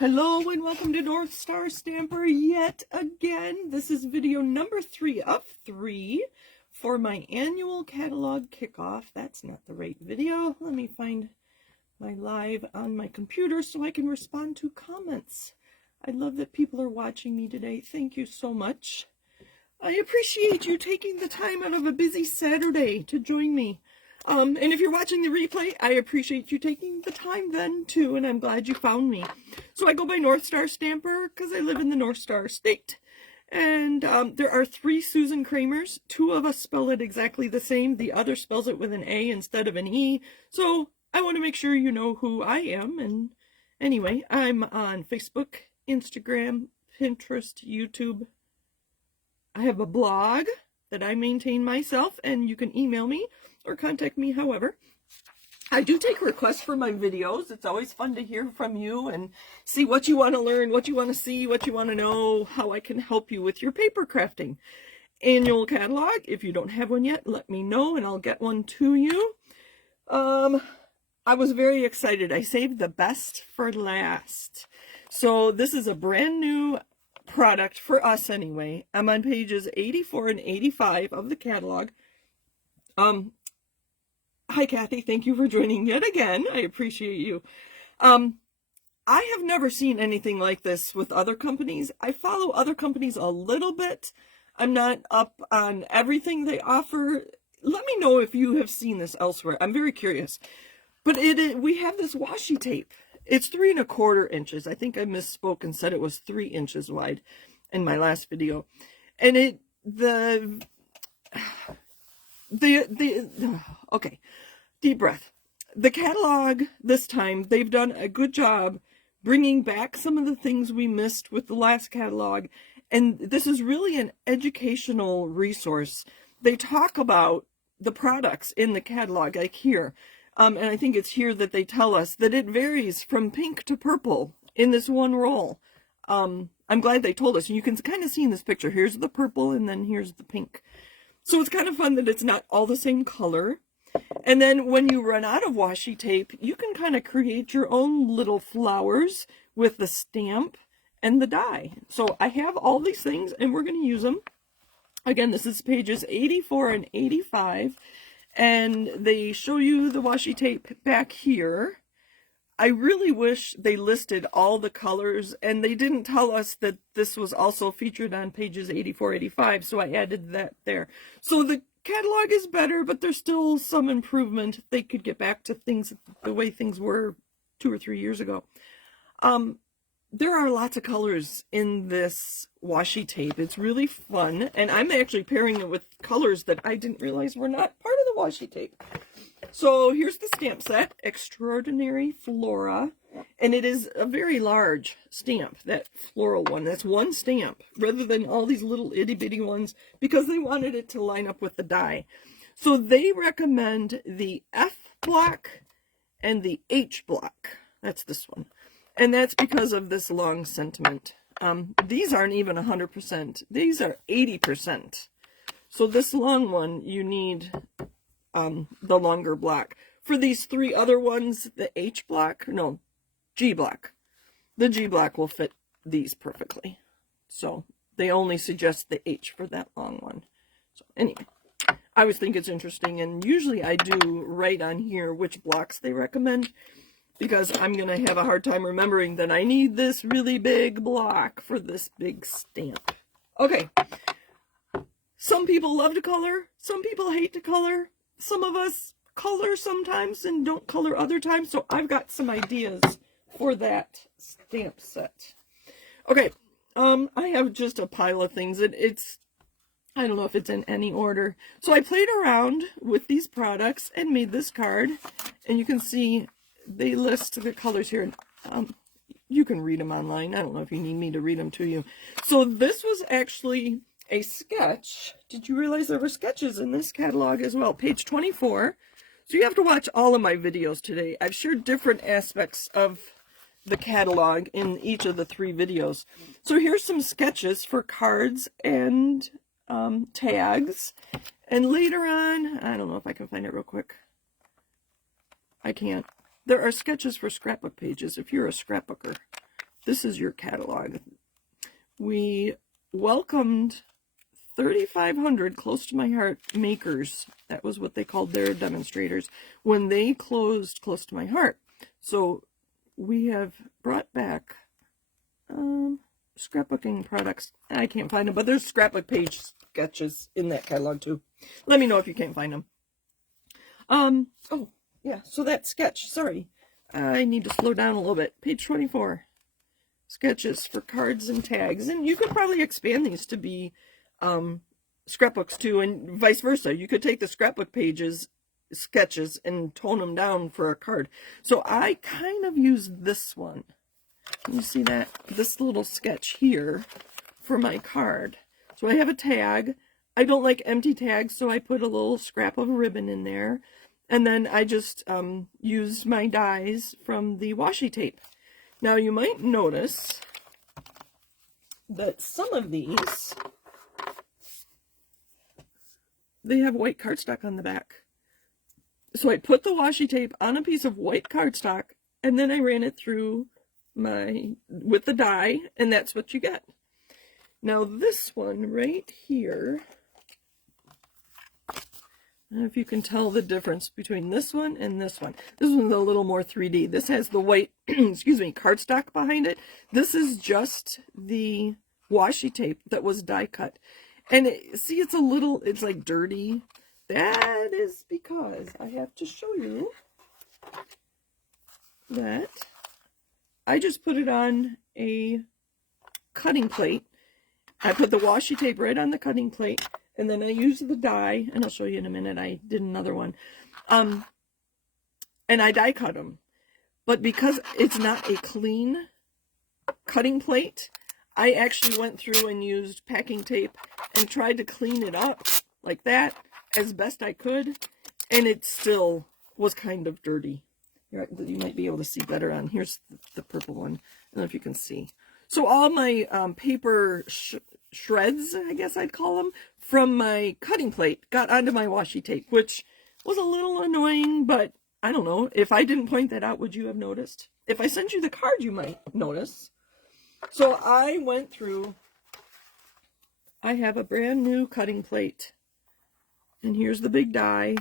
Hello and welcome to North Star Stamper yet again. This is video number 3 of 3 for my annual catalog kickoff. That's not the right video. Let me find my live on my computer so I can respond to comments. I love that people are watching me today. Thank you so much. I appreciate you taking the time out of a busy Saturday to join me. And if you're watching the replay, I appreciate you taking the time then too, and I'm glad you found me. So I go by North Star Stamper because I live in the North Star state. And there are 3 Susan Kramers. 2 of us spell it exactly the same. The other spells it with an A instead of an E. So I want to make sure you know who I am. And anyway, I'm on Facebook, Instagram, Pinterest, YouTube. I have a blog that I maintain myself, and you can email me or contact me however. I do take requests for my videos. It's always fun to hear from you and see what you want to learn, what you want to see, what you want to know, how I can help you with your paper crafting. Annual catalog, if you don't have one yet, let me know and I'll get one to you. I was very excited. I saved the best for last. So this is a brand new product for us anyway. I'm on pages 84 and 85 of the catalog. Hi, Kathy. Thank you for joining yet again. I appreciate you. I have never seen anything like this with other companies. I follow other companies a little bit. I'm not up on everything they offer. Let me know if you have seen this elsewhere. I'm very curious. But we have this washi tape. It's 3 1/4 inches. I think I misspoke and said it was 3 inches wide in my last video. And okay, deep breath. The catalog this time, they've done a good job bringing back some of the things we missed with the last catalog. And this is really an educational resource. They talk about the products in the catalog, like here. And I think it's here that they tell us that it varies from pink to purple in this one roll. I'm glad they told us. You can kind of see in this picture. Here's the purple and then here's the pink. So it's kind of fun that it's not all the same color. And then when you run out of washi tape, you can kind of create your own little flowers with the stamp and the die. So I have all these things and we're going to use them. Again, this is pages 84 and 85. And they show you the washi tape back here. I really wish they listed all the colors, and they didn't tell us that this was also featured on pages 84, 85, so I added that there. So the catalog is better, but there's still some improvement. They could get back to things the way things were 2 or 3 years ago. There are lots of colors in this washi tape. It's really fun, and I'm actually pairing it with colors that I didn't realize were not part of the washi tape. So here's the stamp set, Extraordinary Flora, and it is a very large stamp, that floral one. That's one stamp, rather than all these little itty-bitty ones, because they wanted it to line up with the die. So they recommend the F block and the H block. That's this one. And that's because of this long sentiment. These aren't even 100%. These are 80%. So this long one, you need the longer block. For these 3 other ones, the H block, no, G block. The G block will fit these perfectly. So they only suggest the H for that long one. So anyway, I always think it's interesting, and usually I do write on here which blocks they recommend, because I'm going to have a hard time remembering that I need this really big block for this big stamp. Okay. Some people love to color. Some people hate to color. Some of us color sometimes and don't color other times. So I've got some ideas for that stamp set. Okay. I have just a pile of things. I don't know if it's in any order. So I played around with these products and made this card. And you can see they list the colors here. You can read them online. I don't know if you need me to read them to you. So this was actually a sketch. Did you realize there were sketches in this catalog as well? Page 24. So you have to watch all of my videos today. I've shared different aspects of the catalog in each of the 3 videos. So here's some sketches for cards and tags. And later on, I don't know if I can find it real quick. I can't. There are sketches for scrapbook pages if you're a scrapbooker. this is your catalog. We welcomed 3,500 close to my heart makers. That was what they called their demonstrators when they closed close to my heart. So we have brought back scrapbooking products. I can't find them, but there's scrapbook page sketches in that catalog too. Let me know if you can't find them. Oh yeah, so that sketch, sorry, I need to slow down a little bit. Page 24, sketches for cards and tags, and you could probably expand these to be scrapbooks too, and vice versa. You could take the scrapbook pages sketches and tone them down for a card. So I kind of use this one. You see that? This little sketch here for my card. So I have a tag. I don't like empty tags, so I put a little scrap of ribbon in there. And then I just used my dies from the washi tape. Now you might notice that some of these, they have white cardstock on the back. So I put the washi tape on a piece of white cardstock, and then I ran it through with the die, and that's what you get. Now this one right here, I don't know if you can tell the difference between this one and this one. This one's a little more 3D. This has the white, excuse me, cardstock behind it. This is just the washi tape that was die cut. And see, it's a little, it's like dirty. That is because I have to show you that I just put it on a cutting plate. I put the washi tape right on the cutting plate, and then I used the die, and I'll show you in a minute. I did another one. And I die cut them. But because it's not a clean cutting plate, I actually went through and used packing tape and tried to clean it up like that as best I could, and it still was kind of dirty. You might be able to see better on, here's the purple one. I don't know if you can see. So all my paper shreds, I guess I'd call them, from my cutting plate got onto my washi tape, which was a little annoying, but I don't know. If I didn't point that out, would you have noticed? If I sent you the card, you might notice. So I went through, I have a brand new cutting plate, and here's the big die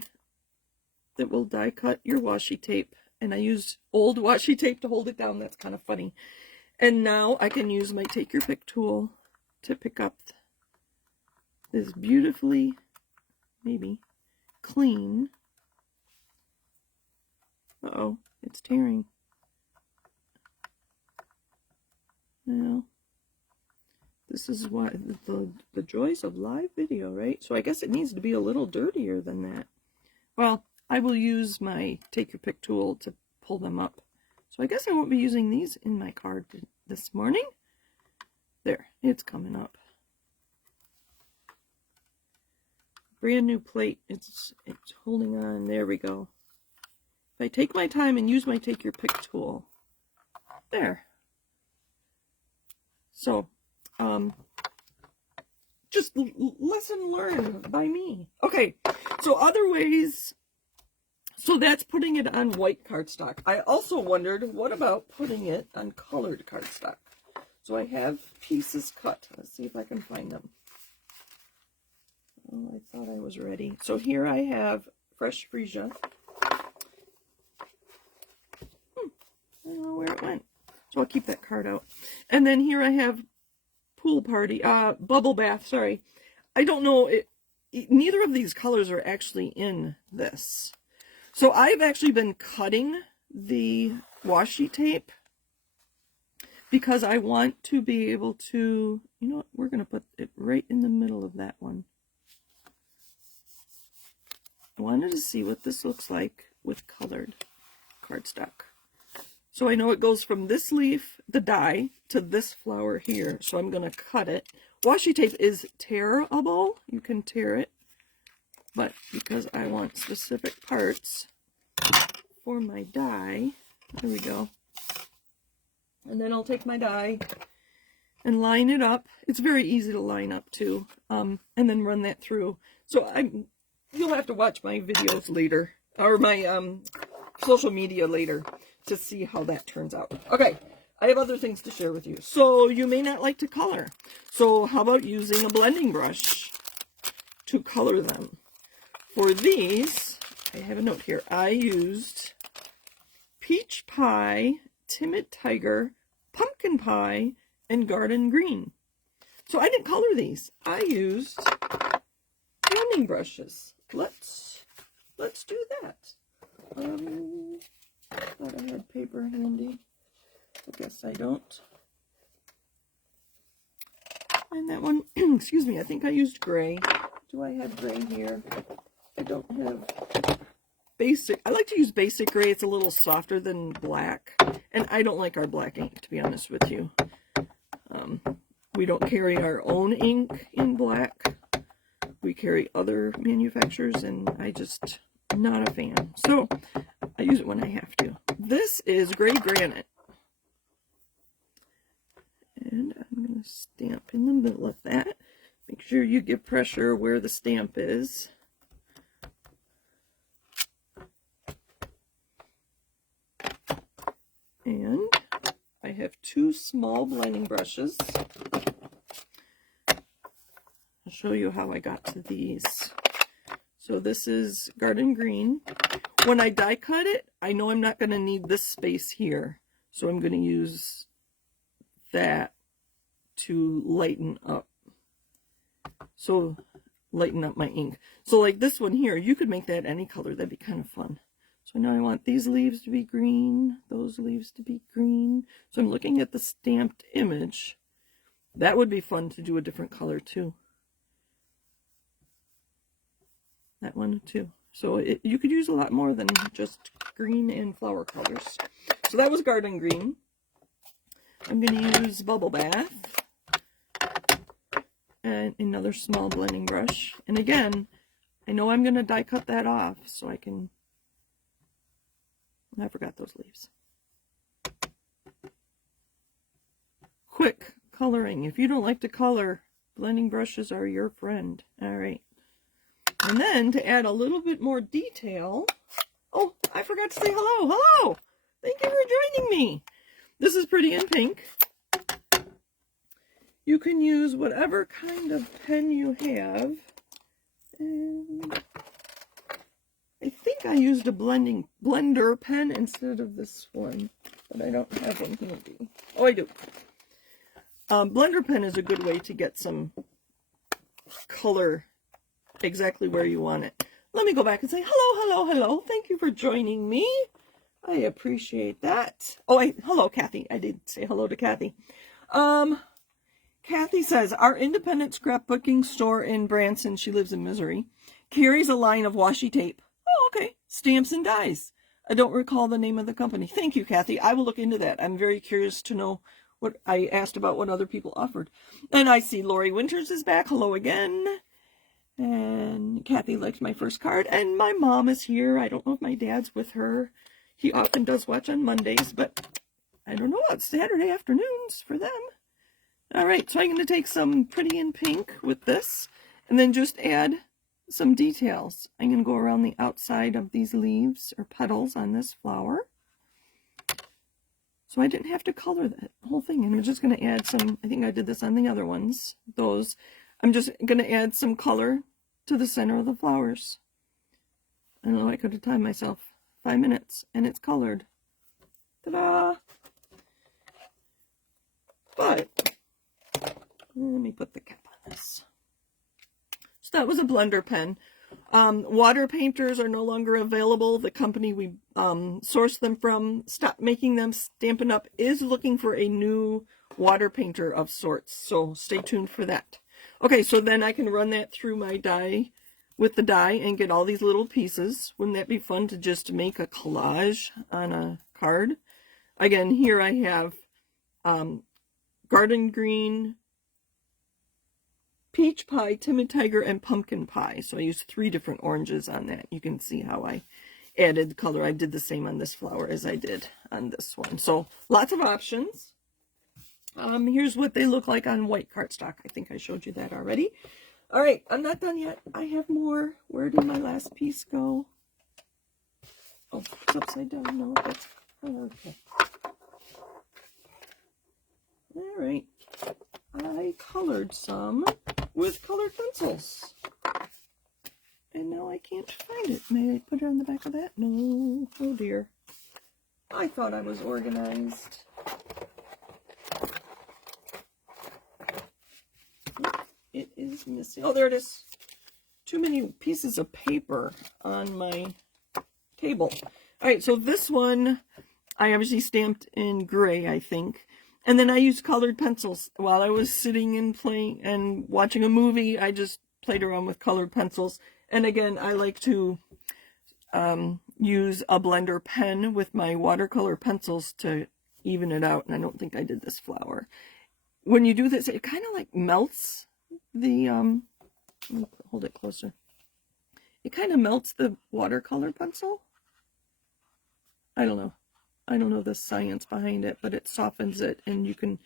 that will die cut your washi tape. And I used old washi tape to hold it down. That's kind of funny. And now I can use my Take Your Pick tool to pick up this beautifully, maybe, clean. Uh-oh, it's tearing. Well, this is why the joys of live video, right? So I guess it needs to be a little dirtier than that. Well, I will use my Take Your Pick tool to pull them up. So I guess I won't be using these in my card this morning. There, it's coming up. Brand new plate. It's holding on. There we go. If I take my time and use my Take Your Pick tool. There. So, just lesson learned by me. Okay, so other ways. So that's putting it on white cardstock. I also wondered, what about putting it on colored cardstock? So I have pieces cut. Let's see if I can find them. Oh, I thought I was ready. So here I have fresh freesia. I don't know where it went. So I'll keep that card out. And then here I have pool party, bubble bath, sorry. I don't know, neither of these colors are actually in this. So I've actually been cutting the washi tape because I want to be able to, you know what, we're going to put it right in the middle of that one. I wanted to see what this looks like with colored cardstock. So I know it goes from this leaf, the die, to this flower here. So I'm going to cut it. Washi tape is tearable. You can tear it. But because I want specific parts for my die, there we go. And then I'll take my die and line it up. It's very easy to line up too. And then run that through. So you'll have to watch my videos later, or my social media later, to see how that turns out. Okay, I have other things to share with you. So you may not like to color. So how about using a blending brush to color them? For these, I have a note here. I used Peach Pie, Timid Tiger, Pumpkin Pie, and Garden Green. So I didn't color these. I used blending brushes. Let's do that. Thought I had paper handy. I guess I don't. And that one, excuse me, I think I used gray. Do I have gray here? I don't have basic. I like to use basic gray. It's a little softer than black. And I don't like our black ink, to be honest with you. We don't carry our own ink in black. We carry other manufacturers, and I just not a fan. So I use it when I have to. This is gray granite. And I'm going to stamp in the middle of that. Make sure you give pressure where the stamp is. And I have 2 small blending brushes. I'll show you how I got to these. So this is Garden Green. When I die cut it, I know I'm not going to need this space here. So I'm going to use that to lighten up. So lighten up my ink. So like this one here, you could make that any color. That'd be kind of fun. So now I want these leaves to be green, those leaves to be green. So I'm looking at the stamped image. That would be fun to do a different color too. That one too. So you could use a lot more than just green and flower colors. So that was Garden Green. I'm going to use Bubble Bath. And another small blending brush. And again, I know I'm going to die cut that off so I can... I forgot those leaves. Quick coloring. If you don't like to color, blending brushes are your friend. All right. And then to add a little bit more detail, oh, I forgot to say hello. Hello! Thank you for joining me. This is Pretty in Pink. You can use whatever kind of pen you have. And I think I used a blender pen instead of this one, but I don't have one handy. Oh, I do. Blender pen is a good way to get some color exactly where you want it. Let me go back and say hello, hello, hello. Thank you for joining me. I appreciate that. Oh, hello, Kathy. I did say hello to Kathy. Kathy says, our independent scrapbooking store in Branson, she lives in Missouri, carries a line of washi tape. Oh, okay. Stamps and dies. I don't recall the name of the company. Thank you, Kathy. I will look into that. I'm very curious to know what I asked about what other people offered. And I see Lori Winters is back. Hello again. And Kathy likes my first card. And my mom is here. I don't know if my dad's with her. He often does watch on Mondays, but I don't know. It's Saturday afternoons for them. All right, so I'm going to take some Pretty in Pink with this and then just add some details. I'm going to go around the outside of these leaves or petals on this flower. So I didn't have to color that whole thing. And I'm just going to add some, I think I did this on the other ones, those. I'm just going to add some color to the center of the flowers. I know I could have timed myself 5 minutes and it's colored. Ta-da! But let me put the cap on this. So that was a blender pen. Water painters are no longer available. The company we sourced them from stopped making them. Stampin' Up! Is looking for a new water painter of sorts. So stay tuned for that. Okay, so then I can run that through my die with the die and get all these little pieces. Wouldn't that be fun to just make a collage on a card? Again, here I have Garden Green, Peach Pie, Timid Tiger, and Pumpkin Pie. So I used 3 different oranges on that. You can see how I added color. I did the same on this flower as I did on this one. So lots of options. Here's what they look like on white cardstock. I think I showed you that already. All right, I'm not done yet. I have more. Where did my last piece go? Oh, it's upside down. No, that's okay. colored some with colored pencils. And now I can't find it. May I put it on the back of that? No. Oh dear. I thought I was organized. It is missing. Oh, there it is. Too many pieces of paper on my table. All right, so this one I obviously stamped in gray, I think. And then I used colored pencils. While I was sitting and playing and watching a movie, I just played around with colored pencils. And again, I like to use a blender pen with my watercolor pencils to even it out. And I don't think I did this flower. When you do this, it kind of like melts the, hold it closer. It kind of melts the watercolor pencil. I don't know. I don't know the science behind it, but it softens it, and you can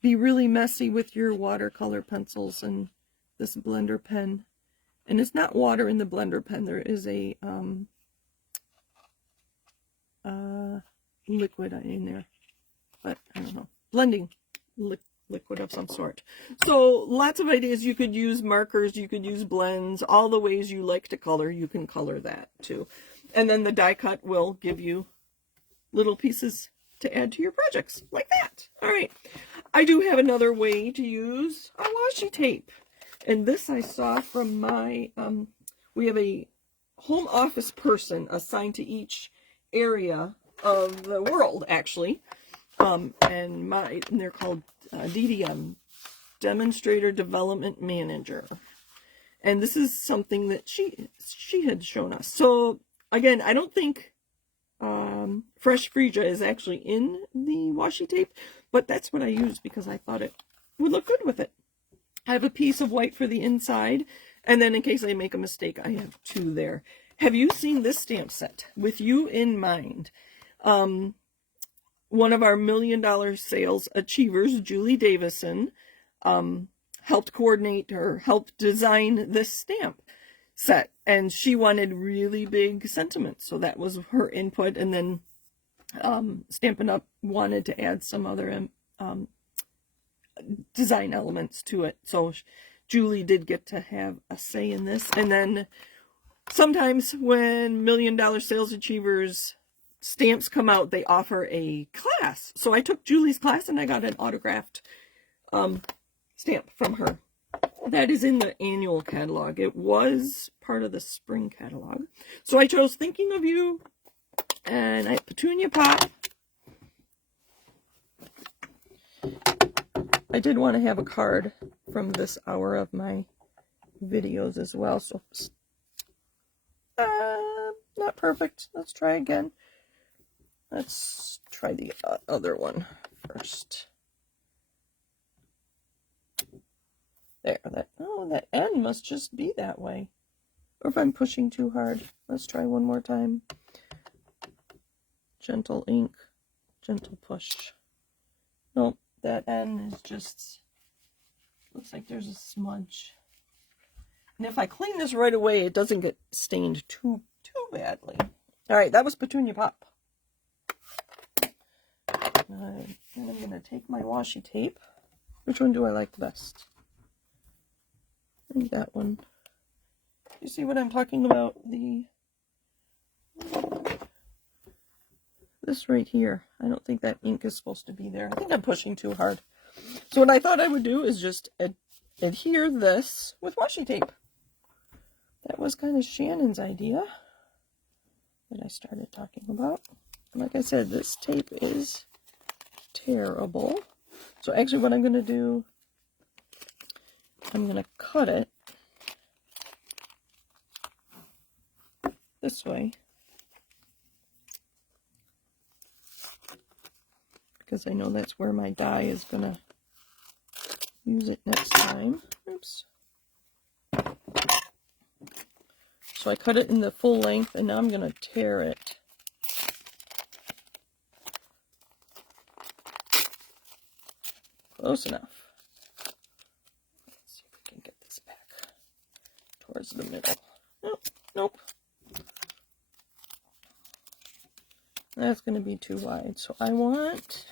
be really messy with your watercolor pencils and this blender pen. And it's not water in the blender pen. There is a liquid in there, but I don't know. Blending liquid of some sort. So lots of ideas. You could use markers, you could use blends, all the ways you like to color, you can color that too. And then the die cut will give you little pieces to add to your projects like that. All right, I do have another way to use a washi tape, and this I saw from my we have a home office person assigned to each area of the world, actually, and they're called DDM, Demonstrator Development Manager, and this is something that she had shown us. So again, I don't think Fresh Frisia is actually in the washi tape, but that's what I used because I thought it would look good with it. I have a piece of white for the inside, and then in case I make a mistake, I have two there. Have you seen this stamp set? With you in mind. One of our $1 million sales achievers, Julie Davison, helped coordinate or helped design this stamp set, and she wanted really big sentiments, so that was her input. And then Stampin' Up wanted to add some other design elements to it, so Julie did get to have a say in this. And then sometimes when $1 million sales achievers stamps come out, they offer a class. So I took Julie's class and I got an autographed stamp from her. That is in the annual catalog. It was part of the spring catalog. So I chose Thinking of You, and I have Petunia Pop. I did want to have a card from this hour of my videos as well. So, not perfect. Let's try again. Let's try the other one first. There, that N must just be that way. Or if I'm pushing too hard. Let's try one more time. Gentle ink, gentle push. Nope, that N is just, looks like there's a smudge. And if I clean this right away, it doesn't get stained too badly. All right, that was Petunia Pop. Then I'm going to take my washi tape. Which one do I like the best? I think that one. You see what I'm talking about? This right here. I don't think that ink is supposed to be there. I think I'm pushing too hard. So what I thought I would do is just adhere this with washi tape. That was kind of Shannon's idea that I started talking about. And like I said, this tape is terrible. So actually what I'm going to do, I'm going to cut it this way, because I know that's where my die is going to use it next time. Oops. So I cut it in the full length, and now I'm going to tear it. Close enough. Let's see if we can get this back towards the middle. Nope. That's going to be too wide. So I want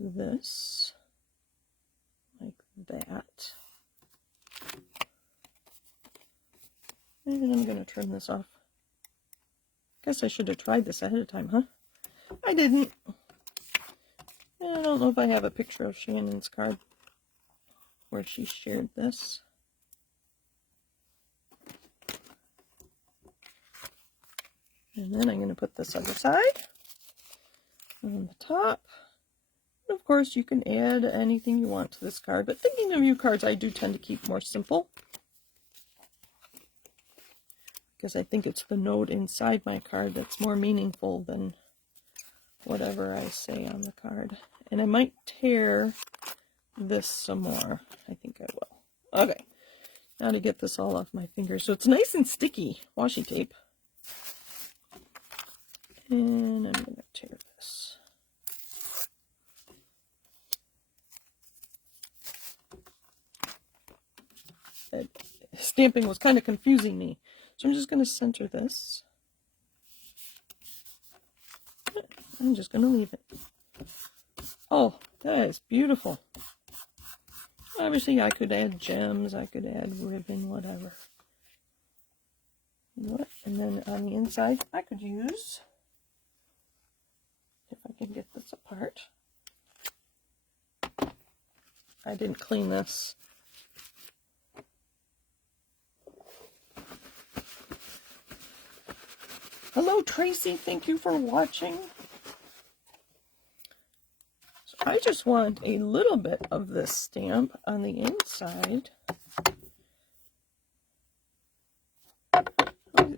this. that. And I'm going to trim this off. Guess I should have tried this ahead of time, huh? I didn't. I don't know if I have a picture of Shannon's card where she shared this. And then I'm going to put this other side on the top. And of course, you can add anything you want to this card, but thinking of you cards, I do tend to keep more simple, because I think it's the note inside my card that's more meaningful than whatever I say on the card. And I might tear this some more. I think I will. Okay, now to get this all off my fingers. So it's nice and sticky, washi tape. And I'm going to tear this. That stamping was kind of confusing me. So I'm just going to center this. I'm just going to leave it. Oh, that is beautiful. Obviously, I could add gems. I could add ribbon, whatever. You know what? And then on the inside, I could use, if I can get this apart. I didn't clean this. Hello, Tracy. Thank you for watching. So I just want a little bit of this stamp on the inside.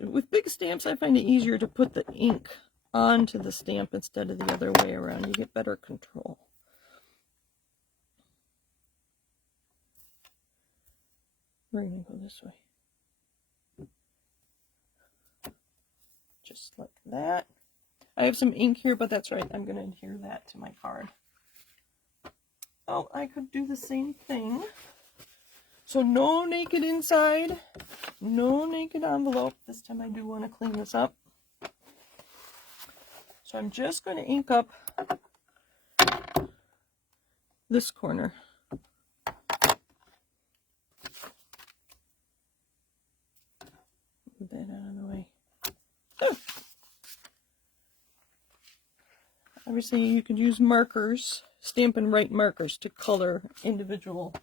With big stamps, I find it easier to put the ink onto the stamp instead of the other way around. You get better control. We're going to go this way. Just like that. I have some ink here, but that's right. I'm going to adhere that to my card. Oh, I could do the same thing. So no naked inside, no naked envelope. This time I do want to clean this up. So I'm just going to ink up this corner. Move that out of the way. Oh. Obviously, you could use markers, Stampin' Write markers, to color individual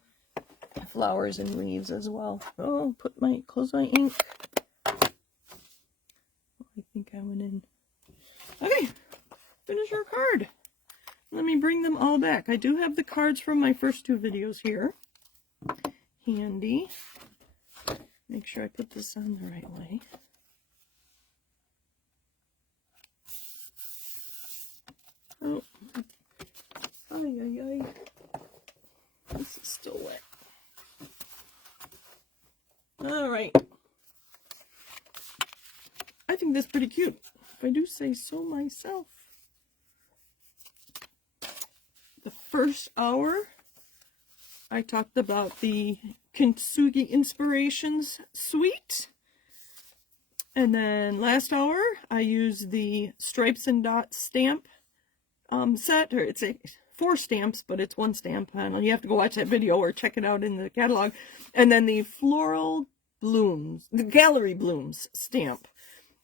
flowers and leaves as well. Oh, close my ink. I think I went in. Okay, finish your card. Let me bring them all back. I do have the cards from my first two videos here. Handy. Make sure I put this on the right way. Oh, ay, ay, ay. This is still wet. All right. I think that's pretty cute, if I do say so myself. The first hour, I talked about the Kintsugi Inspirations suite. And then last hour, I used the Stripes and Dots stamp set, or it's 4 stamps, but it's 1 stamp. I don't know, you have to go watch that video or check it out in the catalog. And then the Floral Blooms, the Gallery Blooms stamp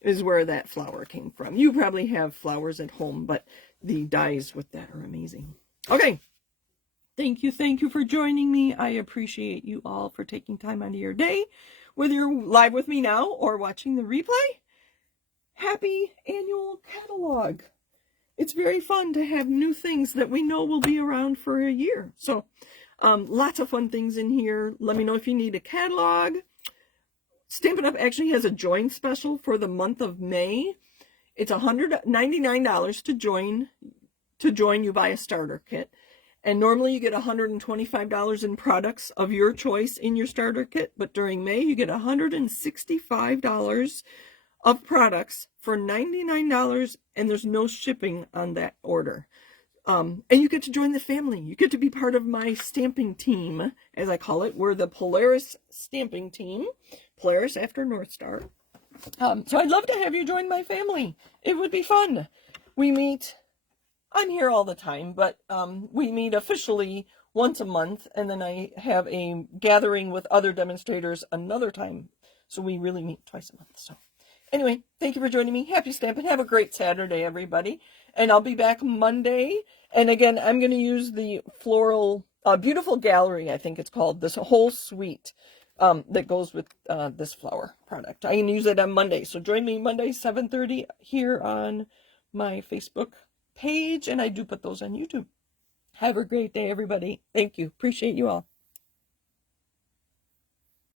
is where that flower came from. You probably have flowers at home, but the dies with that are amazing. Okay. Thank you for joining me. I appreciate you all for taking time out of your day, whether you're live with me now or watching the replay. Happy annual catalog. It's very fun to have new things that we know will be around for a year. So lots of fun things in here. Let me know if you need a catalog. Stampin' Up! Actually has a join special for the month of May. It's $199 to join. You buy a starter kit. And normally you get $125 in products of your choice in your starter kit. But during May, you get $165 of products for $99, and there's no shipping on that order. And you get to join the family. You get to be part of my stamping team, as I call it. We're the Polaris stamping team. Polaris after North Star. So I'd love to have you join my family. It would be fun. We meet, I'm here all the time, but we meet officially once a month, and then I have a gathering with other demonstrators another time. So we really meet twice a month. So anyway, thank you for joining me. Happy stamping. Have a great Saturday, everybody. And I'll be back Monday. And again, I'm going to use the floral, beautiful gallery, I think it's called, this whole suite that goes with this flower product. I can use it on Monday. So join me Monday, 7:30 here on my Facebook page. And I do put those on YouTube. Have a great day, everybody. Thank you. Appreciate you all.